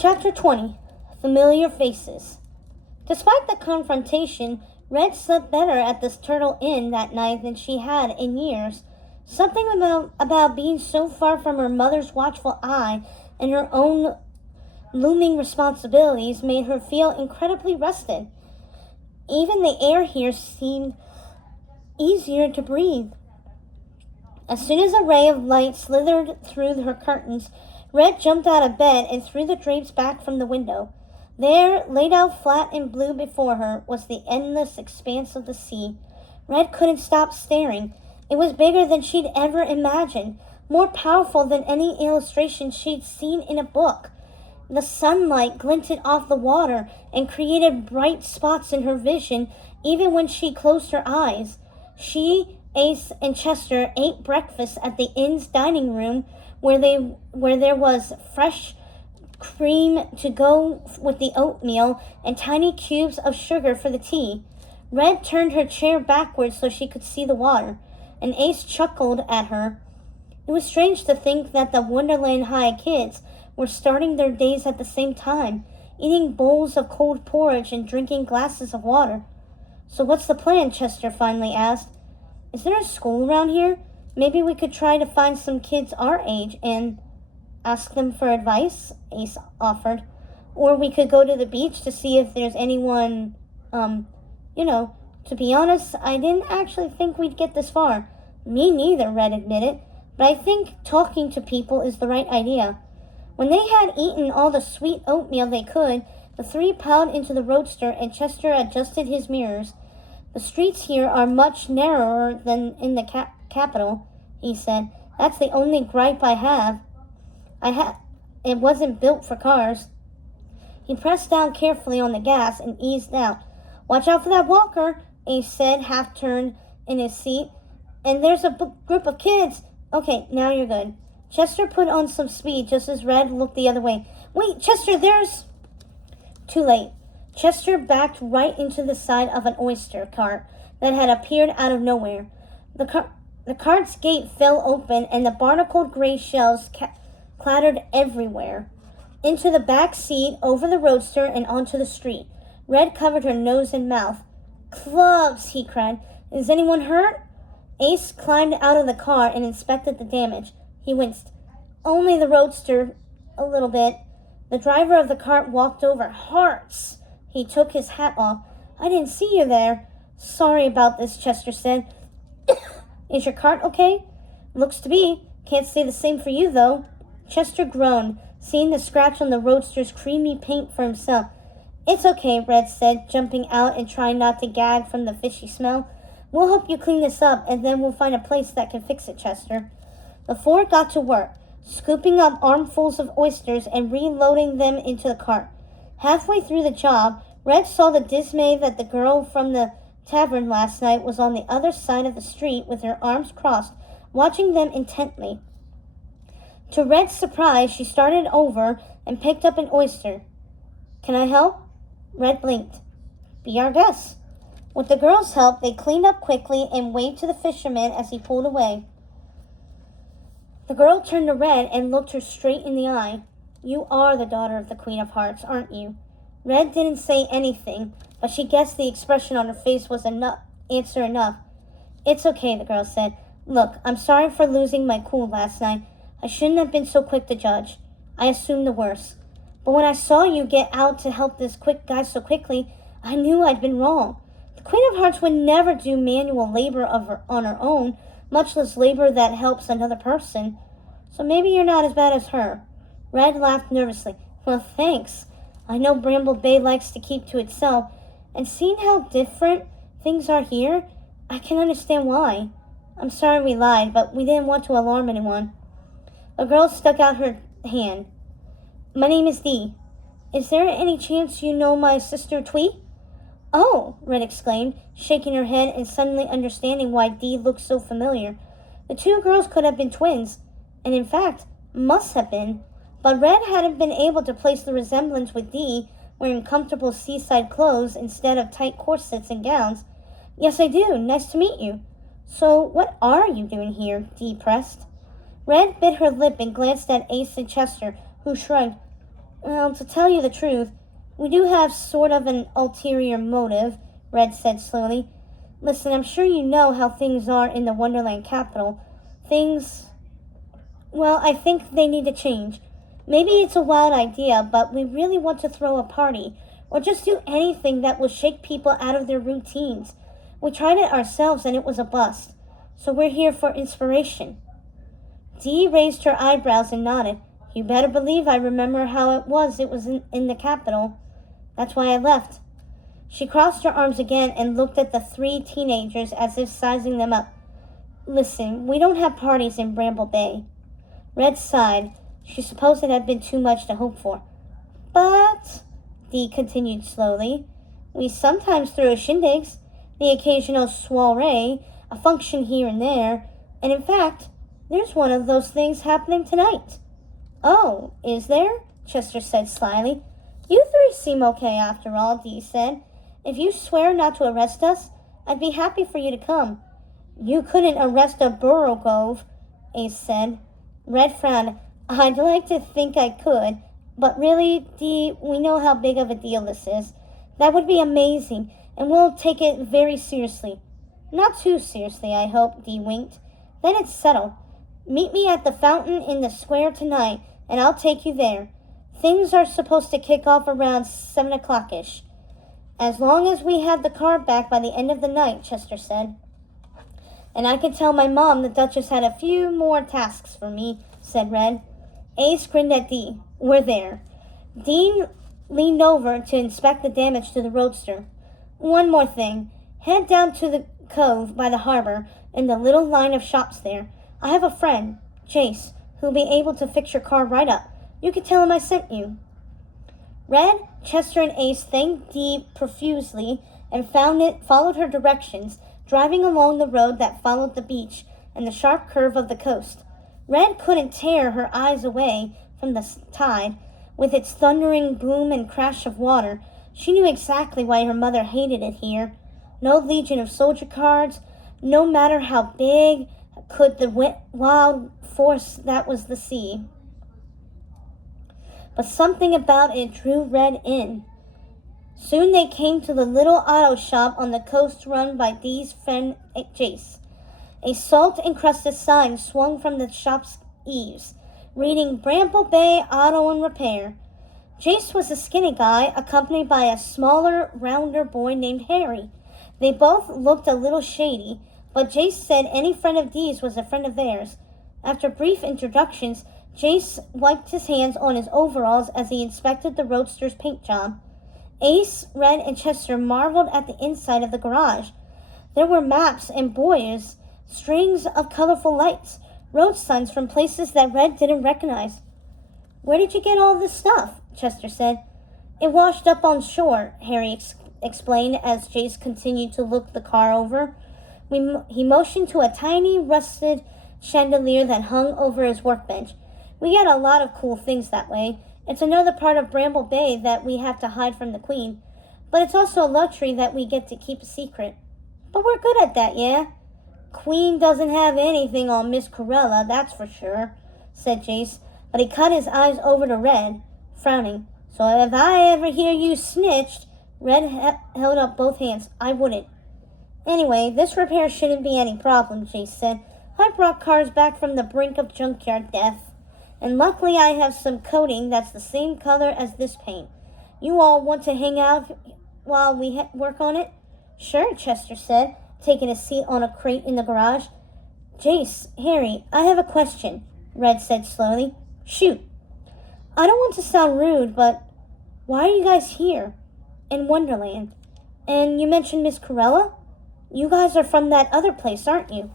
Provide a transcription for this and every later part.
Chapter 20. Familiar Faces. Despite the confrontation, Red slept better at this Turtle Inn that night than she had in years. Something about being so far from her mother's watchful eye and her own looming responsibilities made her feel incredibly rested. Even the air here seemed easier to breathe. As soon as a ray of light slithered through her curtains, Red jumped out of bed and threw the drapes back from the window. There, laid out flat and blue before her, was the endless expanse of the sea. Red couldn't stop staring. It was bigger than she'd ever imagined, more powerful than any illustration she'd seen in a book. The sunlight glinted off the water and created bright spots in her vision even when she closed her eyes. She, Ace, and Chester ate breakfast at the inn's dining room where there was fresh cream to go with the oatmeal and tiny cubes of sugar for the tea. Red turned her chair backwards so she could see the water, and Ace chuckled at her. It was strange to think that the Wonderland High kids were starting their days at the same time, eating bowls of cold porridge and drinking glasses of water. "So what's the plan?" Chester finally asked. "Is there a school around here? Maybe we could try to find some kids our age and ask them for advice," Ace offered. "Or we could go to the beach to see if there's anyone, To be honest, I didn't actually think we'd get this far." "Me neither," Red admitted, "but I think talking to people is the right idea." When they had eaten all the sweet oatmeal they could, the three piled into the roadster and Chester adjusted his mirrors. "The streets here are much narrower than in the capital," he said. "That's the only gripe I have. It wasn't built for cars." He pressed down carefully on the gas and eased out. "Watch out for that walker," Ace said, half-turned in his seat. "And there's a group of kids." "Okay, now you're good." Chester put on some speed just as Red looked the other way. "Wait, Chester, there's—" Too late. Chester backed right into the side of an oyster cart that had appeared out of nowhere. The cart's gate fell open and the barnacled gray shells clattered everywhere. Into the back seat, over the roadster, and onto the street. Red covered her nose and mouth. "Clubs!" he cried. "Is anyone hurt?" Ace climbed out of the car and inspected the damage. He winced. "Only the roadster, a little bit." The driver of the cart walked over. "Hearts!" He took his hat off. "I didn't see you there." "Sorry about this," Chester said. "Is your cart okay?" "Looks to be. Can't say the same for you, though." Chester groaned, seeing the scratch on the roadster's creamy paint for himself. "It's okay," Red said, jumping out and trying not to gag from the fishy smell. "We'll help you clean this up, and then we'll find a place that can fix it, Chester." The four got to work, scooping up armfuls of oysters and reloading them into the cart. Halfway through the job, Red saw the dismay that the girl from the tavern last night was on the other side of the street with her arms crossed, watching them intently. To Red's surprise, she started over and picked up an oyster. "Can I help?" Red blinked. "Be our guest." With the girl's help, they cleaned up quickly and waved to the fisherman as he pulled away. The girl turned to Red and looked her straight in the eye. "You are the daughter of the Queen of Hearts, aren't you?" Red didn't say anything, but she guessed the expression on her face was answer enough. "It's okay," the girl said. "Look, I'm sorry for losing my cool last night. I shouldn't have been so quick to judge. I assumed the worst. But when I saw you get out to help this quick guy so quickly, I knew I'd been wrong. The Queen of Hearts would never do manual labor on her own, much less labor that helps another person. So maybe you're not as bad as her." Red laughed nervously. "Well, thanks. I know Bramble Bay likes to keep to itself, and seeing how different things are here, I can understand why. I'm sorry we lied, but we didn't want to alarm anyone." The girl stuck out her hand. "My name is Dee. Is there any chance you know my sister Twee?" "Oh!" Red exclaimed, shaking her head and suddenly understanding why Dee looked so familiar. The two girls could have been twins, and in fact, must have been. But Red hadn't been able to place the resemblance with Dee, wearing comfortable seaside clothes instead of tight corsets and gowns. "Yes, I do. Nice to meet you." "So what are you doing here?" Dee pressed. Red bit her lip and glanced at Ace and Chester, who shrugged. Well, to tell you the truth, we do have sort of an ulterior motive, Red said slowly. Listen, I'm sure you know how things are in the Wonderland capital. Things, well, I think they need to change. Maybe it's a wild idea, but we really want to throw a party, or just do anything that will shake people out of their routines. We tried it ourselves and it was a bust, so we're here for inspiration. Dee raised her eyebrows and nodded. You better believe I remember how it was in the capital. That's why I left. She crossed her arms again and looked at the three teenagers as if sizing them up. Listen, we don't have parties in Bramble Bay. Red sighed. She supposed it had been too much to hope for. But, Dee continued slowly, we sometimes throw shindigs, the occasional soiree, a function here and there, and in fact, there's one of those things happening tonight. Oh, is there? Chester said slyly. You three seem okay after all, Dee said. If you swear not to arrest us, I'd be happy for you to come. You couldn't arrest a Burrowgrove, Ace said. Red frowned. I'd like to think I could, but really, Dee, we know how big of a deal this is. That would be amazing, and we'll take it very seriously. Not too seriously, I hope, Dee winked. Then it's settled. Meet me at the fountain in the square tonight, and I'll take you there. Things are supposed to kick off around 7 o'clock-ish. As long as we have the car back by the end of the night, Chester said. And I can tell my mom the Duchess had a few more tasks for me, said Red. Ace grinned at Dee. We're there. Dean leaned over to inspect the damage to the roadster. One more thing. Head down to the cove by the harbor and the little line of shops there. I have a friend, Jace, who'll be able to fix your car right up. You can tell him I sent you. Red, Chester, and Ace thanked Dee profusely and followed her directions, driving along the road that followed the beach and the sharp curve of the coast. Red couldn't tear her eyes away from the tide. With its thundering boom and crash of water, she knew exactly why her mother hated it here. No legion of soldier cards, no matter how big, could the wild force that was the sea. But something about it drew Red in. Soon they came to the little auto shop on the coast run by Dee's friend Jace. A salt-encrusted sign swung from the shop's eaves, reading Bramble Bay Auto and Repair. Jace was a skinny guy, accompanied by a smaller, rounder boy named Harry. They both looked a little shady, but Jace said any friend of Dee's was a friend of theirs. After brief introductions, Jace wiped his hands on his overalls as he inspected the roadster's paint job. Ace, Red, and Chester marveled at the inside of the garage. There were maps and buoys, strings of colorful lights, road signs from places that Red didn't recognize. Where did you get all this stuff? Chester said. It washed up on shore, Harry explained as Jace continued to look the car over. He motioned to a tiny, rusted chandelier that hung over his workbench. We get a lot of cool things that way. It's another part of Bramble Bay that we have to hide from the Queen. But it's also a luxury that we get to keep a secret. But we're good at that, yeah? Queen doesn't have anything on Miss Corella, that's for sure, said Jace. But he cut his eyes over to Red, frowning. So if I ever hear you snitched, Red held up both hands. I wouldn't. Anyway, this repair shouldn't be any problem, Jace said. I brought cars back from the brink of junkyard death. And luckily I have some coating that's the same color as this paint. You all want to hang out while we work on it? Sure, Chester said, taking a seat on a crate in the garage. Jace, Harry, I have a question, Red said slowly. Shoot. I don't want to sound rude, but why are you guys here? In Wonderland. And you mentioned Miss Corella? You guys are from that other place, aren't you?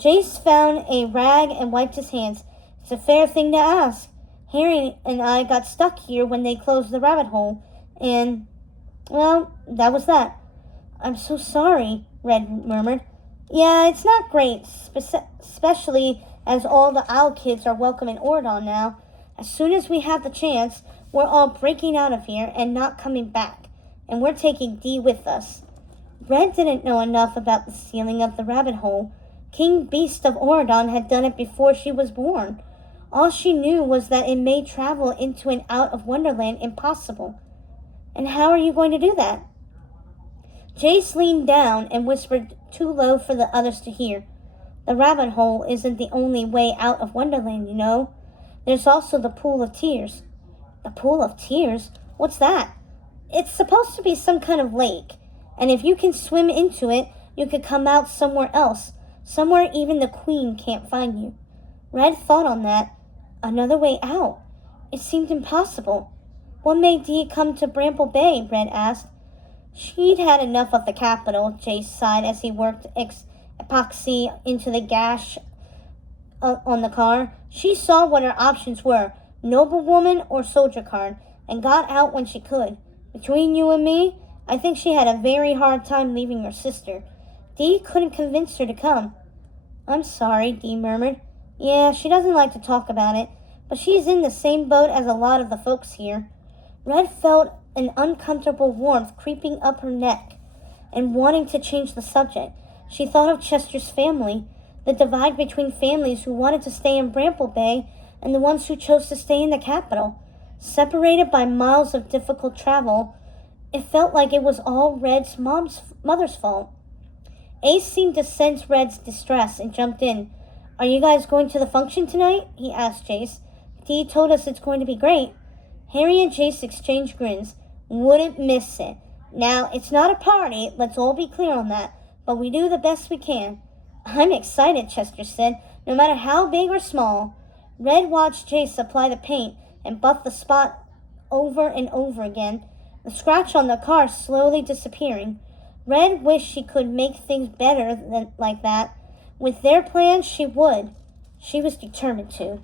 Jace found a rag and wiped his hands. It's a fair thing to ask. Harry and I got stuck here when they closed the rabbit hole, and, well, that was that. I'm so sorry, Red murmured. Yeah, it's not great, especially as all the Owl kids are welcome in Ordon now. As soon as we have the chance, we're all breaking out of here and not coming back, and we're taking Dee with us. Red didn't know enough about the sealing of the rabbit hole. King Beast of Ordon had done it before she was born. All she knew was that it made travel into and out of Wonderland impossible. And how are you going to do that? Jace leaned down and whispered too low for the others to hear. The rabbit hole isn't the only way out of Wonderland, you know. There's also the Pool of Tears. The Pool of Tears? What's that? It's supposed to be some kind of lake, and if you can swim into it, you could come out somewhere else, somewhere even the Queen can't find you. Red thought on that. Another way out. It seemed impossible. What made Dee come to Bramble Bay? Red asked. She'd had enough of the capital, Jace sighed as he worked epoxy into the gash on the car. She saw what her options were, noblewoman or soldier card, and got out when she could. Between you and me, I think she had a very hard time leaving her sister. Dee couldn't convince her to come. I'm sorry, Dee murmured. Yeah, she doesn't like to talk about it, but she's in the same boat as a lot of the folks here. Red felt an uncomfortable warmth creeping up her neck, and wanting to change the subject. She thought of Chester's family, the divide between families who wanted to stay in Bramble Bay and the ones who chose to stay in the capital. Separated by miles of difficult travel, it felt like it was all Red's mother's fault. Ace seemed to sense Red's distress and jumped in. Are you guys going to the function tonight? He asked Jace. Dee told us it's going to be great. Harry and Jace exchanged grins. Wouldn't miss it. Now, it's not a party, let's all be clear on that, but we do the best we can. I'm excited, Chester said, no matter how big or small. Red watched Jace apply the paint and buff the spot over and over again, the scratch on the car slowly disappearing. Red wished she could make things better like that. With their plans, she would. She was determined to.